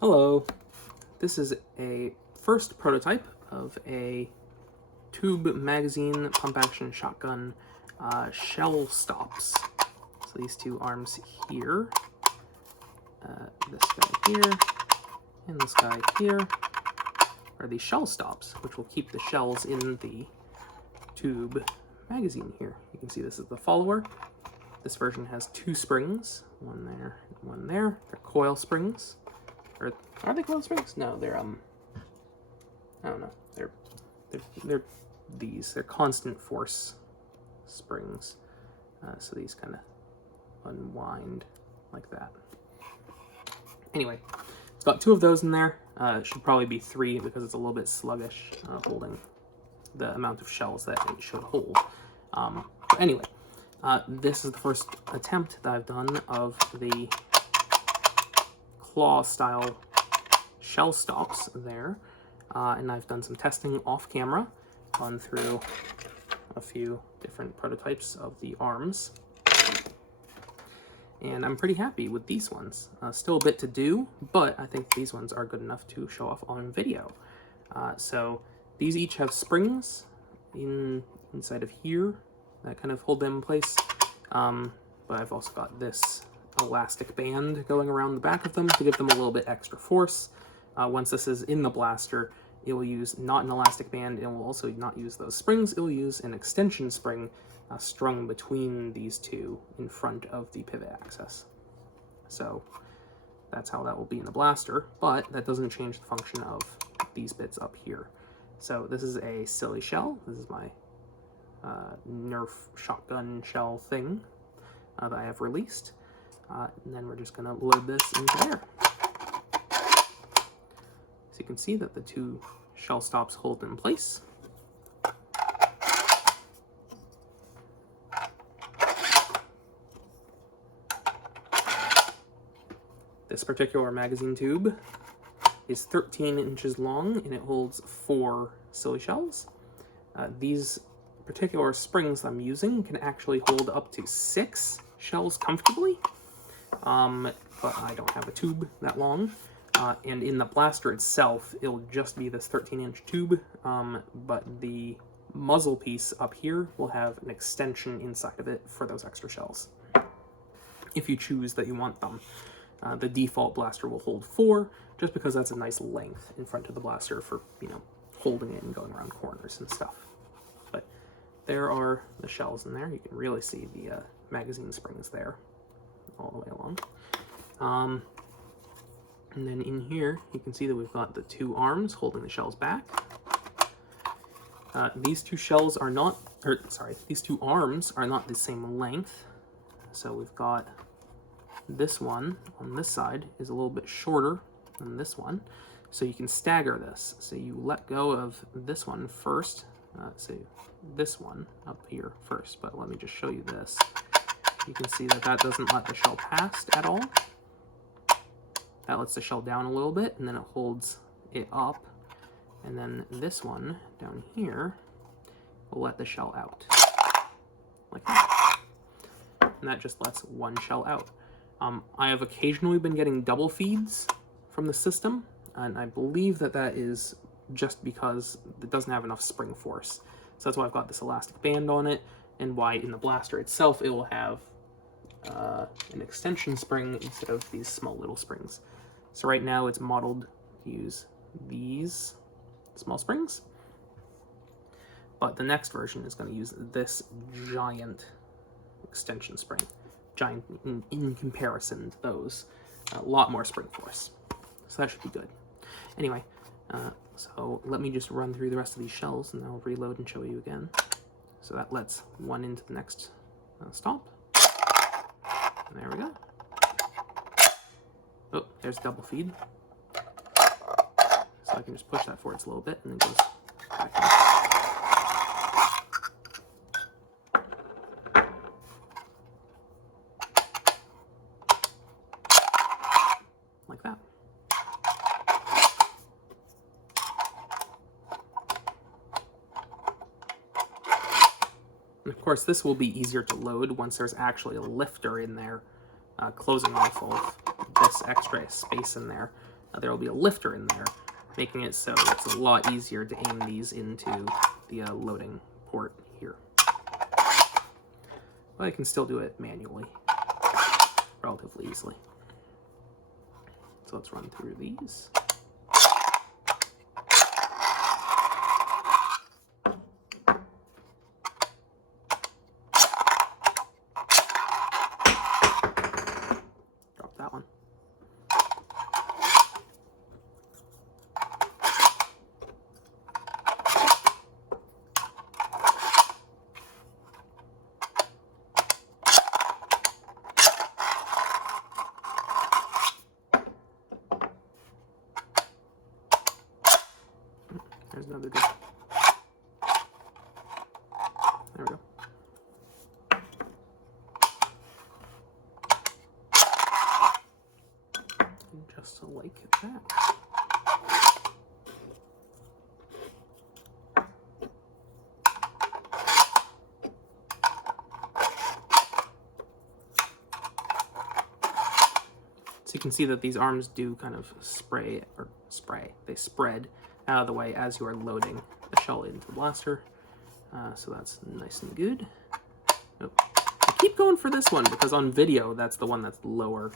Hello, this is a first prototype of a tube magazine pump action shotgun shell stops. So these two arms here, this guy here, and this guy here are the shell stops, which will keep the shells in the tube magazine here. You can see this is the follower. This version has two springs, one there and one there. They're coil springs. Or are they coil springs? No, they're I don't know. They're these. They're constant force springs. So these kind of unwind like that. Anyway, it's got two of those in there. It should probably be three because it's a little bit sluggish holding the amount of shells that it should hold. But anyway, this is the first attempt that I've done of the claw style shell stops there, and I've done some testing off camera, gone through a few different prototypes of the arms, and I'm pretty happy with these ones. Still a bit to do, but I think these ones are good enough to show off on video. So these each have springs inside of here that kind of hold them in place, but I've also got this elastic band going around the back of them to give them a little bit extra force. Once this is in the blaster, it will use not an elastic band, and will also not use those springs. It will use an extension spring strung between these two in front of the pivot axis. So that's how that will be in the blaster, but that doesn't change the function of these bits up here. So this is a silly shell. This is my Nerf shotgun shell thing that I have released. And then we're just going to load this into there. So you can see that the two shell stops hold in place. This particular magazine tube is 13 inches long and it holds 4 silly shells. These particular springs I'm using can actually hold up to 6 shells comfortably. But I don't have a tube that long, and in the blaster itself, it'll just be this 13-inch tube, but the muzzle piece up here will have an extension inside of it for those extra shells, if you choose that you want them. The default blaster will hold 4, just because that's a nice length in front of the blaster for, holding it and going around corners and stuff. But there are the shells in there. You can really see the magazine springs there all the way along. And then in here, you can see that we've got the two arms holding the shells back. These two shells are not, these two arms are not the same length. So we've got this one on this side is a little bit shorter than this one. So you can stagger this. So you let go of this one first. So this one up here first, but let me just show you this. You can see that that doesn't let the shell pass at all. That lets the shell down a little bit, and then it holds it up. And then this one down here will let the shell out, like that. And that just lets one shell out. I have occasionally been getting double feeds from the system, and I believe that that is just because it doesn't have enough spring force. So that's why I've got this elastic band on it, and why in the blaster itself it will have an extension spring instead of these small little springs. So right now it's modeled to use these small springs, but the next version is going to use this giant extension spring. Giant in comparison to those. A lot more spring force. So that should be good. Anyway, so let me just run through the rest of these shells and I'll reload and show you again. So that lets one into the next stop. And there we go. Oh, there's double feed. So I can just push that forwards a little bit and then it goes back in. Like that. And of course, this will be easier to load once there's actually a lifter in there, closing off all this extra space in there. there will be a lifter in there, making it so it's a lot easier to aim these into the loading port here. But I can still do it manually relatively easily. So let's run through these. Drop that one. There's another good. There we go. And just like that. So you can see that these arms do kind of they spread out of the way as you are loading the shell into the blaster. So that's nice and good. Oh, I keep going for this one because on video, that's the one that's lower,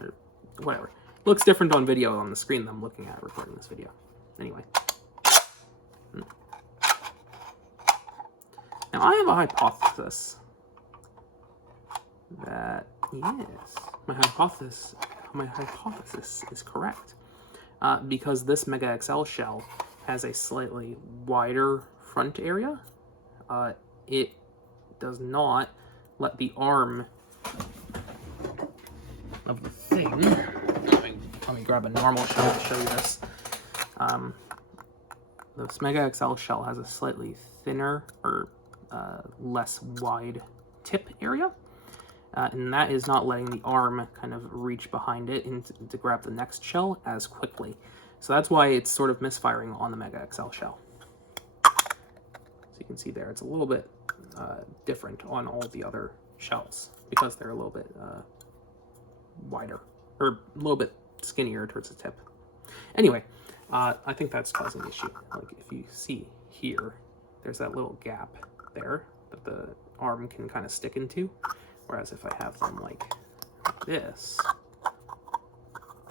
or whatever. Looks different on video on the screen that I'm looking at recording this video. Anyway. Now I have a hypothesis that, yes, my hypothesis is correct. Because this Mega XL shell has a slightly wider front area, it does not let the arm of the thing. Let me grab a normal shell to show you this. This Mega XL shell has a slightly thinner or less wide tip area. And that is not letting the arm kind of reach behind it to grab the next shell as quickly. So that's why it's sort of misfiring on the Mega XL shell. So you can see there, it's a little bit different on all the other shells because they're a little bit wider, or a little bit skinnier towards the tip. Anyway, I think that's causing the issue. Like if you see here, there's that little gap there that the arm can kind of stick into. Whereas if I have them like this,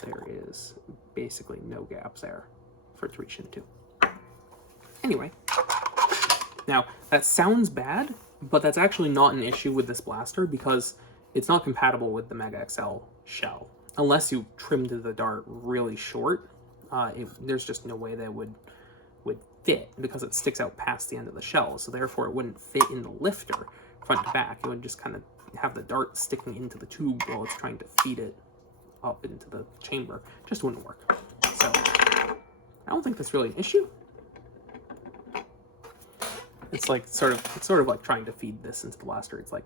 there is basically no gaps there for it to reach into. Anyway, now that sounds bad, but that's actually not an issue with this blaster because it's not compatible with the Mega XL shell. Unless you trimmed the dart really short, there's just no way that would fit because it sticks out past the end of the shell. So therefore it wouldn't fit in the lifter front to back. It would just kind of have the dart sticking into the tube while it's trying to feed it up into the chamber. Just wouldn't work. So I don't think that's really an issue. It's like sort of like trying to feed this into the blaster. It's like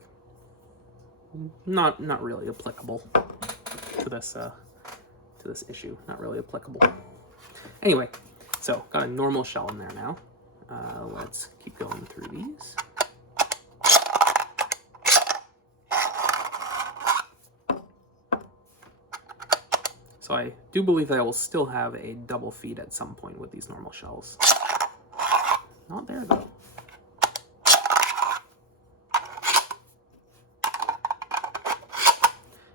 not really applicable to this issue. Not really applicable. Anyway, so got a normal shell in there now. Let's keep going through these. So I do believe that I will still have a double feed at some point with these normal shells. Not there though.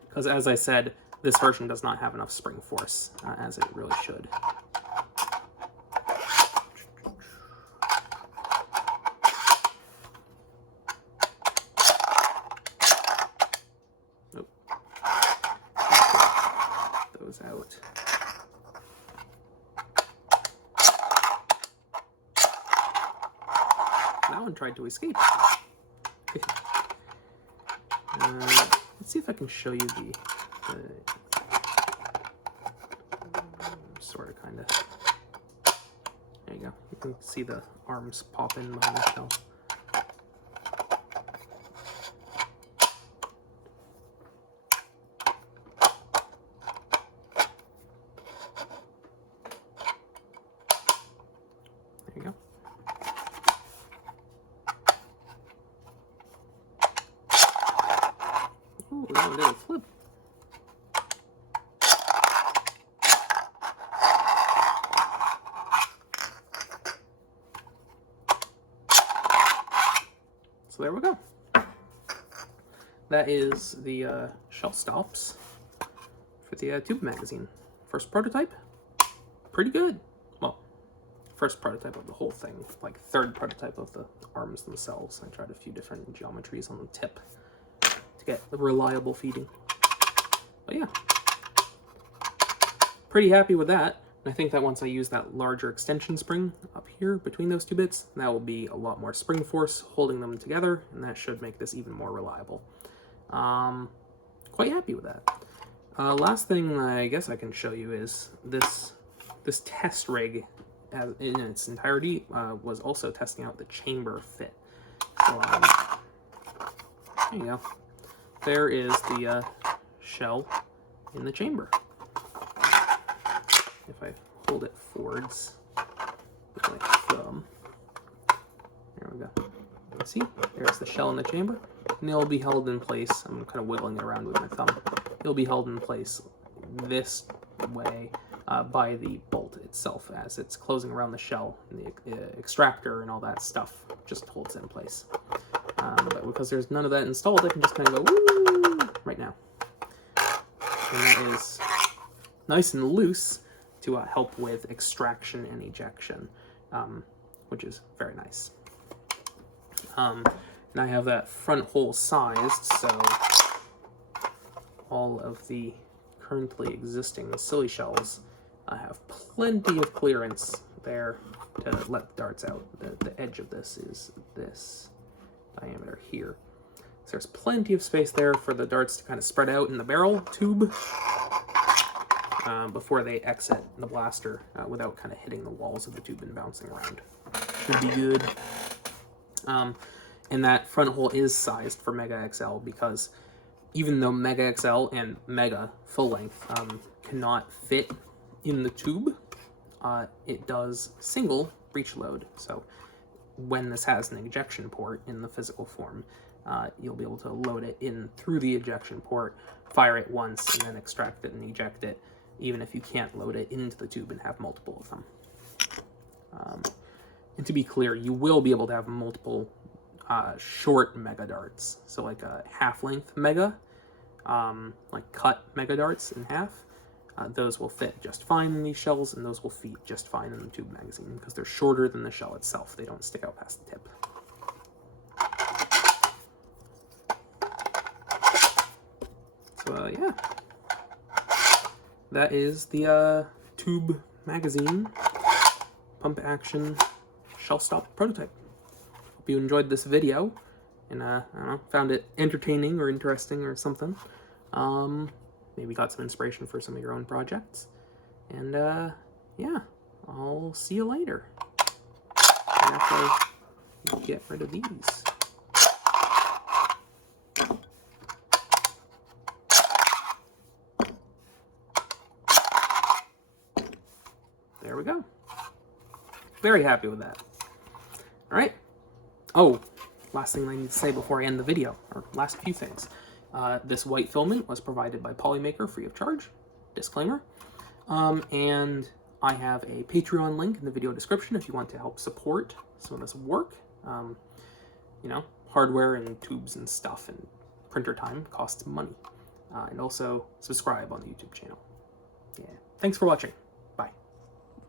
Because as I said, this version does not have enough spring force as it really should. Out. That one tried to escape. Let's see if I can show you the sort of kind of. There you go. You can see the arms pop in behind the shell. There you go. Ooh, that one did a flip. So there we go. That is the shell stops for the tube magazine. First prototype, pretty good. Well, first prototype of the whole thing, like third prototype of the arms themselves. I tried a few different geometries on the tip to get the reliable feeding. But yeah, pretty happy with that. And I think that once I use that larger extension spring up here between those two bits, that will be a lot more spring force holding them together, and that should make this even more reliable. Quite happy with that. Last thing I guess I can show you is this test rig in its entirety was also testing out the chamber fit. So there you go. There is the shell in the chamber. If I hold it forwards with my thumb, there we go. You can see, there's the shell in the chamber, and it'll be held in place. I'm kind of wiggling it around with my thumb. It'll be held in place this way by the bolt itself as it's closing around the shell, and the extractor and all that stuff just holds it in place. But because there's none of that installed, I can just kind of go woo right now. And that is nice and loose to help with extraction and ejection, which is very nice. And I have that front hole sized, so all of the currently existing silly shells have plenty of clearance there to let the darts out. The edge of this is this diameter here. So there's plenty of space there for the darts to kind of spread out in the barrel tube before they exit the blaster without kind of hitting the walls of the tube and bouncing around. Should be good. And that front hole is sized for Mega XL because even though Mega XL and Mega full length cannot fit in the tube, it does single breech load. So when this has an ejection port in the physical form, you'll be able to load it in through the ejection port, fire it once, and then extract it and eject it, even if you can't load it into the tube and have multiple of them. And to be clear, you will be able to have multiple short mega darts. So like a half-length mega, like cut mega darts in half, those will fit just fine in these shells, and those will fit just fine in the tube magazine because they're shorter than the shell itself. They don't stick out past the tip. So yeah, that is the tube magazine pump action shell stop prototype. Hope you enjoyed this video and I don't know, found it entertaining or interesting or something. Maybe got some inspiration for some of your own projects. And yeah, I'll see you later. After I get rid of these. There we go. Very happy with that. All right. Oh, last thing I need to say before I end the video, or last few things. This white filament was provided by Polymaker free of charge. Disclaimer. And I have a Patreon link in the video description if you want to help support some of this work. You know, hardware and tubes and stuff and printer time costs money. And also subscribe on the YouTube channel. Yeah. Thanks for watching.